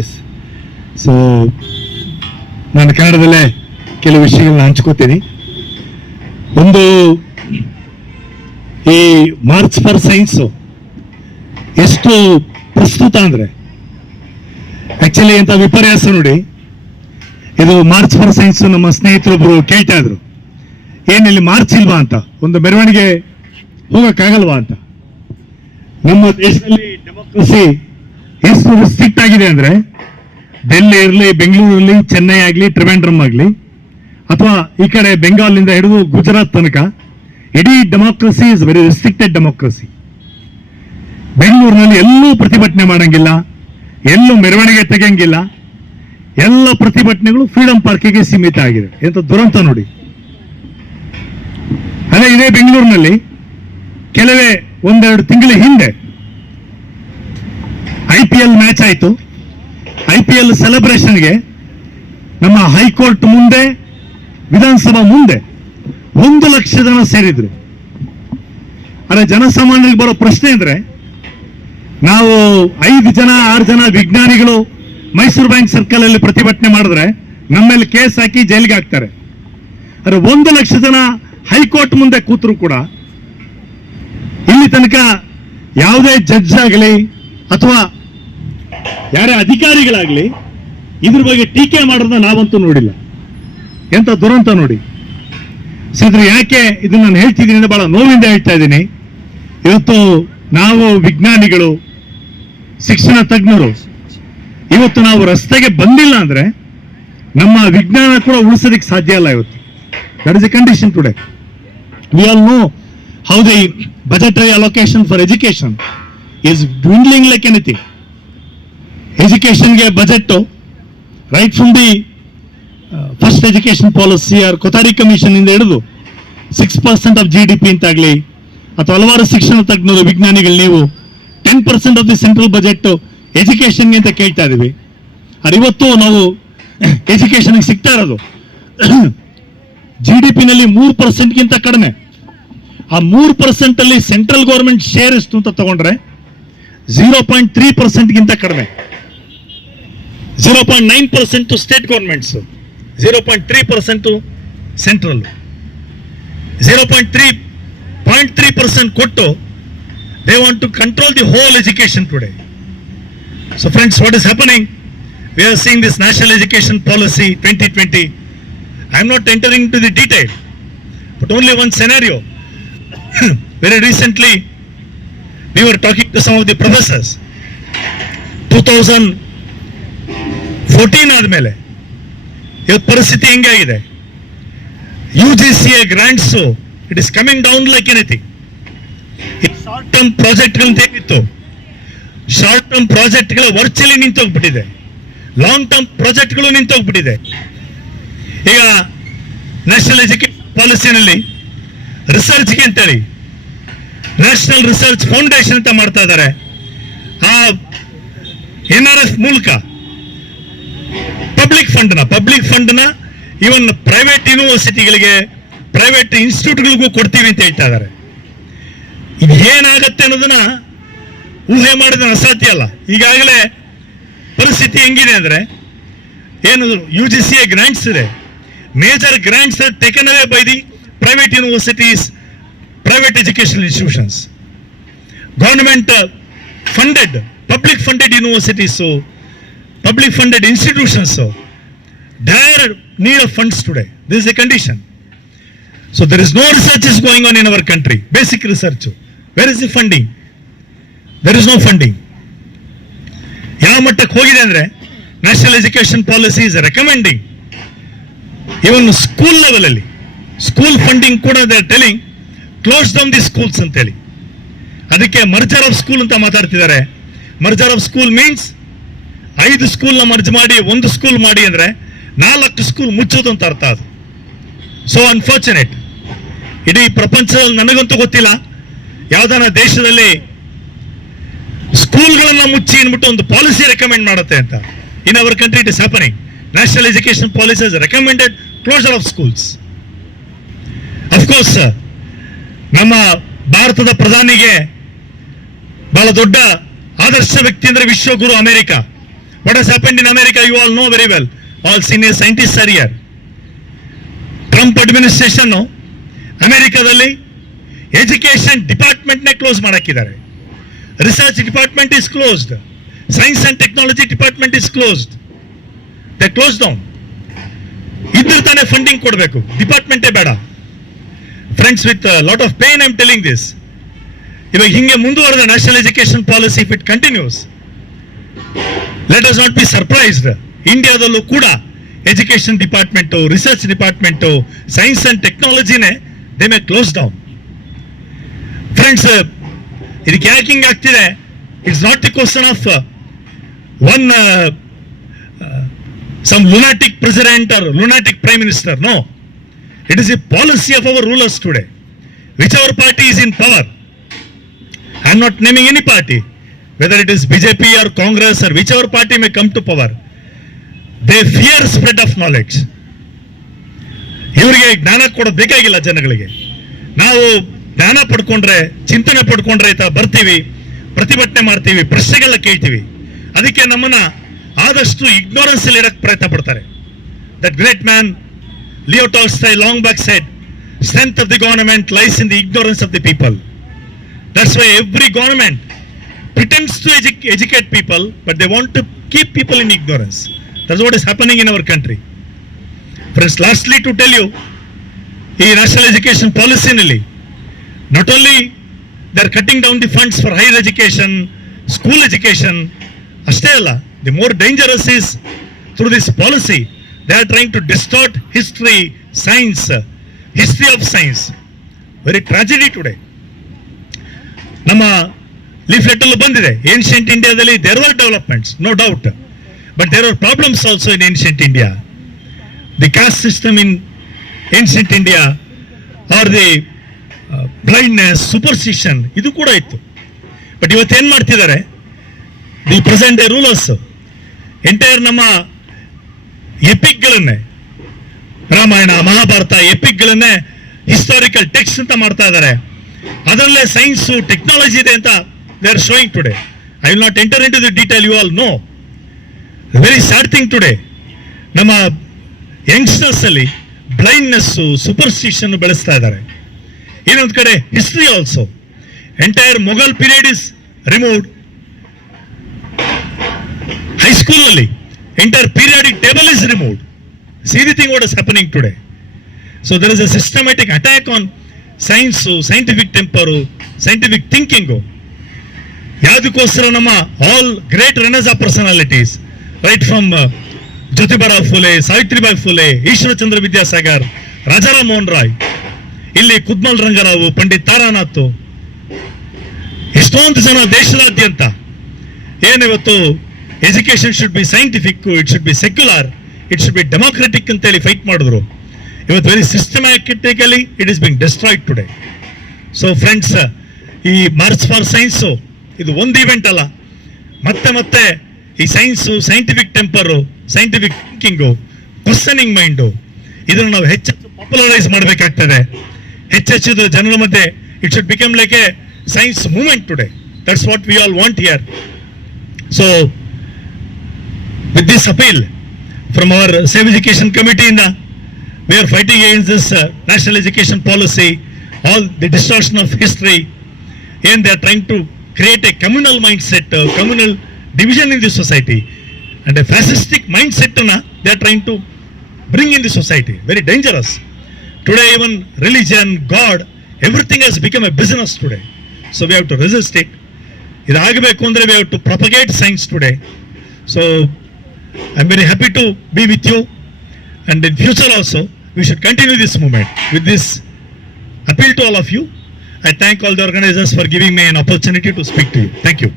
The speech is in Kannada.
ಎಸ್. ಸೊ ನಾನು ಕನ್ನಡದಲ್ಲೇ ಕೆಲವು ವಿಷಯಗಳನ್ನ ಹಂಚ್ಕೋತೀನಿ. ಒಂದು, ಈ ಮಾರ್ಚ್ ಫಾರ್ ಸೈನ್ಸ್ ಎಷ್ಟು ಪ್ರಸ್ತುತ ಅಂದ್ರೆ, ಆಕ್ಚುಲಿ ಎಂತ ವಿಪರ್ಯಾಸ ನೋಡಿ. ಇದು ಮಾರ್ಚ್ ಫಾರ್ ಸೈನ್ಸ್ ನಮ್ಮ ಸ್ನೇಹಿತರೊಬ್ರು ಕೇಳ್ತಾ ಇದ್ರು, ಏನಿಲ್ಲಿ ಮಾರ್ಚ್ ಇಲ್ವಾ ಅಂತ, ಒಂದು ಮೆರವಣಿಗೆ ಹೋಗಕ್ಕಾಗಲ್ವಾ ಅಂತ. ನಮ್ಮ ದೇಶದಲ್ಲಿ ಡೆಮೋಕ್ರಸಿ ಎಷ್ಟು ರಿಸ್ಟ್ರಿಕ್ಟ್ ಆಗಿದೆ ಅಂದ್ರೆ, ಡೆಲ್ಲಿ ಇರಲಿ, ಬೆಂಗಳೂರಲ್ಲಿ, ಚೆನ್ನೈ ಆಗಲಿ, ಟ್ರಿವೆಂಡ್ರಮ್ ಆಗಲಿ, ಅಥವಾ ಈ ಕಡೆ ಬೆಂಗಾಲ್ನಿಂದ ಹಿಡಿದು ಗುಜರಾತ್ ತನಕ, ಇಡೀ democracy is very restricted democracy. ಬೆಂಗಳೂರಿನಲ್ಲಿ ಎಲ್ಲೂ ಪ್ರತಿಭಟನೆ ಮಾಡಂಗಿಲ್ಲ, ಎಲ್ಲೂ ಮೆರವಣಿಗೆ ತೆಗೆಯಂಗಿಲ್ಲ, ಎಲ್ಲ ಪ್ರತಿಭಟನೆಗಳು ಫ್ರೀಡಂ ಪಾರ್ಕಿಗೆ ಸೀಮಿತ ಆಗಿದೆ. ಎಂತ ದುರಂತ ನೋಡಿ. ಅದೇ ಇದೇ ಬೆಂಗಳೂರಿನಲ್ಲಿ ಕೆಲವೇ ಒಂದೆರಡು ತಿಂಗಳ ಹಿಂದೆ IPL ಮ್ಯಾಚ್ ಆಯಿತು. IPL ಸೆಲೆಬ್ರೇಷನ್ಗೆ ನಮ್ಮ ಹೈಕೋರ್ಟ್ ಮುಂದೆ, ವಿಧಾನಸಭಾ ಮುಂದೆ 1 ಲಕ್ಷ ಜನ ಸೇರಿದ್ರು. ಅದೇ ಜನಸಾಮಾನ್ಯರಿಗೆ ಬರೋ ಪ್ರಶ್ನೆ ಅಂದ್ರೆ, ನಾವು 5 ಜನ 6 ಜನ ವಿಜ್ಞಾನಿಗಳು ಮೈಸೂರು ಬ್ಯಾಂಕ್ ಸರ್ಕಲ್ ಅಲ್ಲಿ ಪ್ರತಿಭಟನೆ ಮಾಡಿದ್ರೆ ನಮ್ಮ ಮೇಲೆ ಕೇಸ್ ಹಾಕಿ ಜೈಲಿಗೆ ಹಾಕ್ತಾರೆ. ಅರೆ 1 ಲಕ್ಷ ಜನ ಹೈಕೋರ್ಟ್ ಮುಂದೆ ಕೂತರು ಕೂಡ ಇಲ್ಲಿ ತನಕ ಯಾವುದೇ ಜಡ್ಜ್ ಆಗಲಿ ಅಥವಾ ಯಾರೇ ಅಧಿಕಾರಿಗಳಾಗ್ಲಿ ಇದ್ರ ಬಗ್ಗೆ ಟೀಕೆ ಮಾಡೋದನ್ನ ನಾವಂತೂ ನೋಡಿಲ್ಲ. ಎಂತ ದುರಂತ ನೋಡಿ. ಸಿದ್ರೆ ಯಾಕೆ ಇದನ್ನ ನಾನು ಹೇಳ್ತಿದ್ದೀನಿ ಅಂದ್ರೆ, ಬಹಳ ನೋವಿಂದ ಹೇಳ್ತಾ ಇದ್ದೀನಿ. ಇವತ್ತು ನಾವು ವಿಜ್ಞಾನಿಗಳು, ಶಿಕ್ಷಣ ತಜ್ಞರು ಇವತ್ತು ನಾವು ರಸ್ತೆಗೆ ಬಂದಿಲ್ಲ ಅಂದ್ರೆ ನಮ್ಮ ವಿಜ್ಞಾನ ಕೂಡ ಉಳಿಸೋದಕ್ಕೆ ಸಾಧ್ಯ ಇಲ್ಲ. ಇವತ್ತು that is a condition today. We all know how the budgetary allocation for education is dwindling like anything. ಎಜುಕೇಶನ್ಗೆ budget right from the first education policy or Kothari commission ಇಂದ ಹಿಡಿದು 6% ಆಫ್ GDP ಅಂತಾಗ್ಲಿ, ಅಥವಾ ಹಲವಾರು ಶಿಕ್ಷಣ ತಜ್ಞರು, ವಿಜ್ಞಾನಿಗಳು, ನೀವು 10% ಆಫ್ ದಿ ಸೆಂಟ್ರಲ್ ಬಜೆಟ್ ಎಜುಕೇಶನ್ಗೆ ಅಂತ ಕೇಳ್ತಾ ಇದೀವಿ. ಅದು ಇವತ್ತು ನಾವು ಎಜುಕೇಶನ್ಗೆ ಸಿಗ್ತಾ ಇರೋದು GDP ನಲ್ಲಿ 3%ಗಿಂತ ಕಡಿಮೆ. ಆ 3% ಅಲ್ಲಿ ಸೆಂಟ್ರಲ್ ಗೌರ್ಮೆಂಟ್ ಶೇರ್ ಎಷ್ಟು ಅಂತ ತಗೊಂಡ್ರೆ 0.3%ಗಿಂತ ಕಡಿಮೆ. 0.9% ಸ್ಟೇಟ್ ಗೌರ್ಮೆಂಟ್ಸ್, 0.3% ಸೆಂಟ್ರಲ್, 0.3% ಕೊಟ್ಟು they want to control the whole education today. So friends, what is happening? We are seeing this National Education Policy 2020. I am not entering into the detail, but only one scenario. Very recently, we were talking to some of the professors. 2014 ಆದ್ಮೇಲೆ ಇವತ್ತು ಪರಿಸ್ಥಿತಿ ಹೆಂಗಾಗಿದೆ. UGCA grants, it is coming down like anything. Short term ಪ್ರಾಜೆಕ್ಟ್ಗಳು ಹೇಗಿತ್ತು, ಶಾರ್ಟ್ ಟರ್ಮ್ ಪ್ರಾಜೆಕ್ಟ್ಗಳು ವರ್ಚುಲಿ ನಿಂತೋಗ್ಬಿಟ್ಟಿದೆ, ಲಾಂಗ್ ಟರ್ಮ್ ಪ್ರಾಜೆಕ್ಟ್ಗಳು ನಿಂತೋಗ್ಬಿಟ್ಟಿದೆ. ಈಗ ನ್ಯಾಷನಲ್ ಎಜುಕೇಶನ್ ಪಾಲಿಸಿನಲ್ಲಿ ರಿಸರ್ಚ್ಗೆ ಅಂತೇಳಿ ನ್ಯಾಷನಲ್ ರಿಸರ್ಚ್ ಫೌಂಡೇಶನ್ ಅಂತ ಮಾಡ್ತಾ ಇದ್ದಾರೆ. ಆ NRF ಮೂಲಕ ಪಬ್ಲಿಕ್ ಫಂಡ್ನ ಇವನ್ ಪ್ರೈವೇಟ್ ಯೂನಿವರ್ಸಿಟಿಗಳಿಗೆ, ಪ್ರೈವೇಟ್ ಇನ್ಸ್ಟಿಟ್ಯೂಟ್ಗಳಿಗೂ ಕೊಡ್ತೀವಿ ಅಂತ ಹೇಳ್ತಾ ಇದ್ದಾರೆ. ಇದು ಏನಾಗತ್ತೆ ಅನ್ನೋದನ್ನ ಊಹೆ ಮಾಡಿದ್ರೆ ಅಸಾಧ್ಯ ಅಲ್ಲ. ಈಗಾಗಲೇ ಪರಿಸ್ಥಿತಿ ಹೆಂಗಿದೆ ಅಂದ್ರೆ, ಏನು UGCA ಗ್ರಾಂಟ್ಸ್ ಇದೆ, major grants are taken away by the private universities, private educational institutions. Government funded, public funded universities, public funded institutions, they are need of funds today. This is a condition. So there is no research is going on in our country, basic research. Where is the funding? There is no funding. ಯಾವ ಮಟ್ಟಕ್ಕೆ ಹೋಗಿದೆ ಅಂದ್ರೆ, national education policy is recommending even school level ಅಲ್ಲಿ, ಸ್ಕೂಲ್ ಫಂಡಿಂಗ್ ಕೂಡ they are telling close down the schools ಅಂತ ಹೇಳಿ. ಅದಕ್ಕೆ ಮರ್ಜರ್ ಆಫ್ ಸ್ಕೂಲ್ ಅಂತ ಮಾತಾಡ್ತಿದ್ದಾರೆ. ಮರ್ಜರ್ ಆಫ್ ಸ್ಕೂಲ್ ಮೀನ್ಸ್ 5 ಸ್ಕೂಲ್ನ ಮರ್ಜ್ ಮಾಡಿ 1 ಸ್ಕೂಲ್ ಮಾಡಿ ಅಂದ್ರೆ 4 ಸ್ಕೂಲ್ ಮುಚ್ಚೋದು ಅಂತ ಅರ್ಥ. ಅದು ಸೊ ಅನ್ಫಾರ್ಚುನೇಟ್. ಇಡೀ ಪ್ರಪಂಚದಲ್ಲಿ ನನಗಂತೂ ಗೊತ್ತಿಲ್ಲ ಯಾವ್ದಾನ ದೇಶದಲ್ಲಿ ಸ್ಕೂಲ್ಗಳನ್ನ ಮುಚ್ಚಿ ಅಂದ್ಬಿಟ್ಟು ಒಂದು ಪಾಲಿಸಿ ರೆಕಮೆಂಡ್ ಮಾಡುತ್ತೆ ಅಂತ. In our country it is happening. National education policy has recommended closure of schools. Of course ನಮ್ಮ ಭಾರತದ ಪ್ರಧಾನಿಗೆ ಬಹಳ ದೊಡ್ಡ ಆದರ್ಶ ವ್ಯಕ್ತಿ ಅಂದ್ರೆ ವಿಶ್ವಗುರು America. What has happened in America, you all know very well. All senior scientists are here. Trump administration ಅಮೆರಿಕದಲ್ಲಿ ಎಜುಕೇಶನ್ ಡಿಪಾರ್ಟ್ಮೆಂಟ್ನೇ ಕ್ಲೋಸ್ ಮಾಡಾಕಿದ್ದಾರೆ. Research department is closed, science and technology department is closed. They close down. ಇದ್ರ ತಾನೇ ಫಂಡಿಂಗ್ ಕೊಡಬೇಕು, ಡಿಪಾರ್ಟ್ಮೆಂಟೇ ಬೇಡ. Friends, with lot of pain I am telling this. ಇವಾಗ ಹಿಂಗೆ ಮುಂದುವರೆದ national education policy if it continues, let us not be surprised. ಇಂಡಿಯಾದಲ್ಲೂ ಕೂಡ education department, research department, science and ಟೆಕ್ನಾಲಜಿನೇ they may close down. Friends, ಇದಕ್ಕೆ ಯಾಕೆ ಹಿಂಗೆ ಆಗ್ತಿದೆ? It's not the question of one some lunatic president or lunatic prime minister. No, it is the policy of our rulers today. Which our party is in power. I am not naming any party, whether it is BJP or Congress or whichever party may come to power. They fear spread of knowledge. ಇವರಿಗೆ ಜ್ಞಾನ ಕೊಡೋದು ಬೇಕಾಗಿಲ್ಲ ಜನಗಳಿಗೆ. ನಾವು ಜ್ಞಾನ ಪಡ್ಕೊಂಡ್ರೆ, ಚಿಂತನೆ ಪಡ್ಕೊಂಡ್ರೆ ಬರ್ತೀವಿ, ಪ್ರತಿಭಟನೆ ಮಾಡ್ತೀವಿ, ಪ್ರಶ್ನೆಗೆಲ್ಲ ಕೇಳ್ತೀವಿ. ಅದಕ್ಕೆ ನಮ್ಮನ್ನ ಆದಷ್ಟು ಇಗ್ನೋರೆನ್ಸ್ ಅಲ್ಲಿ ಇಡಕ್ಕೆ ಪ್ರಯತ್ನ ಪಡ್ತಾರೆ. That great man Leo Tolstoy long back shed, strength of the government lies in the ignorance of the people. That's why every government pretends to educate people, but they want to keep people in ignorance. That's what is happening in our country. Friends, lastly to tell you, in national education policy nilli, not only they are cutting down the funds for higher education, school education, ashte alla, the more dangerous is through this policy, they are trying to distort history, science, history of science. Very tragedy today. ನಮ್ಮ ಲೀಫ್ಲೆಟ್ ಅಲ್ಲಿ ಬಂದಿದೆ, ಏನ್ಷಿಯಂಟ್ ಇಂಡಿಯಾದಲ್ಲಿ there were developments, no doubt, but there are problems also in ancient India. The caste system in ancient India are the blindness, superstition, ಇದು ಕೂಡ ಇತ್ತು. ಬಟ್ ಇವತ್ತೇನು ಮಾಡ್ತಿದ್ದಾರೆ the present day rulers? Entire ನಮ್ಮ ಎಪಿಕ್ಗಳನ್ನೇ, ರಾಮಾಯಣ, ಮಹಾಭಾರತ ಎಪಿಕ್ಗಳನ್ನೇ ಹಿಸ್ಟಾರಿಕಲ್ ಟೆಕ್ಸ್ಟ್ ಅಂತ ಮಾಡ್ತಾ ಇದ್ದಾರೆ. ಅದರಲ್ಲೇ ಸೈನ್ಸು, ಟೆಕ್ನಾಲಜಿ ಇದೆ ಅಂತ they are showing today. I will not enter in to the detail, you all know. Very sad thing today. ನಮ್ಮ ಯಂಗ್ಸ್ಟರ್ಸ್ ಅಲ್ಲಿ ಬ್ಲೈಂಡ್ನೆಸ್ಸು, ಸೂಪರ್ಸ್ಟಿಷನ್ ಬೆಳೆಸ್ತಾ ಇದ್ದಾರೆ. ಇನ್ನೊಂದು ಕಡೆ history also, entire Mughal period is removed. High school ಅಲ್ಲಿ entire periodic table is removed. See the thing what is happening today. So there is a systematic attack on science, scientific temper, scientific thinking. ಯಾದಕ್ಕೋಸ್ಕರ ನಮ್ಮ all great renaissance personalities, right from Jyotibarao Phule, Savitribai Phule, Ishwarchandra Vidyasagar, Rajaram Mohan Roy, ಇಲ್ಲಿ ಕುದ್ಮಲ್ ರಂಗರಾವ್, ಪಂಡಿತ್ ತಾರಾನಾಥ್, ಎಷ್ಟೊಂದು ಜನ ದೇಶದಾದ್ಯಂತ ಏನಿವತ್ತು education should be scientific, it should be secular, it should be democratic ಅಂತೇಳಿ ಫೈಟ್ ಮಾಡಿದ್ರು. ಇವತ್ತು very systematically it is being destroyed today. So friends, ಈ ಮಾರ್ಚ್ ಫಾರ್ ಸೈನ್ಸು ಇದು ಒಂದು ಇವೆಂಟ್ ಅಲ್ಲ. ಮತ್ತೆ ಮತ್ತೆ ಈ science, scientific temper, scientific thinking, questioning mind, ಇದನ್ನು ನಾವು ಹೆಚ್ಚೆಚ್ಚು ಪಾಪ್ಯುಲರೈಸ್ ಮಾಡಬೇಕಾಗ್ತದೆ. ಹೆಚ್ಚೆಚ್ಚು ಜನರ ಮಧ್ಯೆ it should become like A science movement today. That's what we all want here. So with this appeal from our Save Education Committee, we are fighting against this national education policy, all the distortion of history, and they are trying to create a communal mindset, communal division in the society, and a fascistic mindset they are trying to bring in the society. Very dangerous. Today even religion, God, everything has become a business today. So we have to resist it. Idagbeku andre we have to propagate science today. So I'm very happy to be with you, and in future also we should continue this movement with this appeal to all of you. I thank all the organizers for giving me an opportunity to speak to you. Thank you.